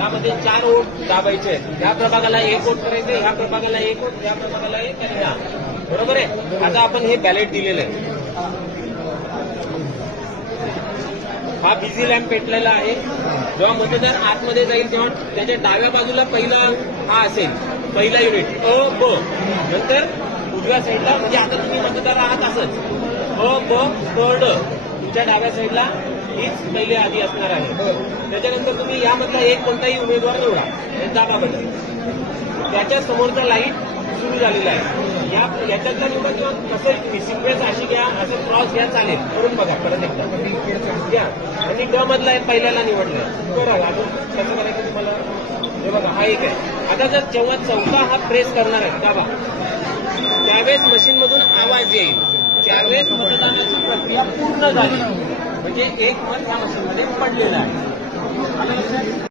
यामध्ये 4 वोट दाबायचे आहेत. ह्या प्रभागाला 1 वोट करायचे, ह्या प्रभागाला 1 वोट, ह्या प्रभागाला 1 आणि ह्या. बरोबर आहे. आता आपण हे बॅलेट दिलेलं आहे. हा बिझी लॅम्प पेटलेला आहे. जेव्हा मतदार आतमध्ये जाईल तेव्हा त्याच्या डाव्या बाजूला पहिला हा असेल, पहिला युनिट अ ब. नंतर उजव्या साईडला, म्हणजे आता तुम्ही मतदार आहात असंच अ ब क ड. तुमच्या डाव्या साईडला हीच पहिली आधी असणार आहे. त्याच्यानंतर तुम्ही यामधला एक कोणताही उमेदवार निवडा, दाबा बटन. त्याच्या समोरचा लाईट सुरू झालेला आहे. याच्यातला निवडा किंवा कसं तुम्ही सिक्वेन्स अशी घ्या, असं क्रॉस घ्या, चालेल. करून बघा परत एकदा घ्या. आणि ड मधला पहिल्याला निवडलाय करा. अजून कसं करायचं तुम्हाला हे बघा. हा एक आहे. आता जर जेव्हा चौथा हा प्रेस करणार आहे दाबा, त्यावेळेस मशीनमधून आवाज येईल. त्यावेळेस मतदानाची प्रक्रिया पूर्ण झाली, म्हणजे एक मत या मशीनमध्ये पडलेलं आहे.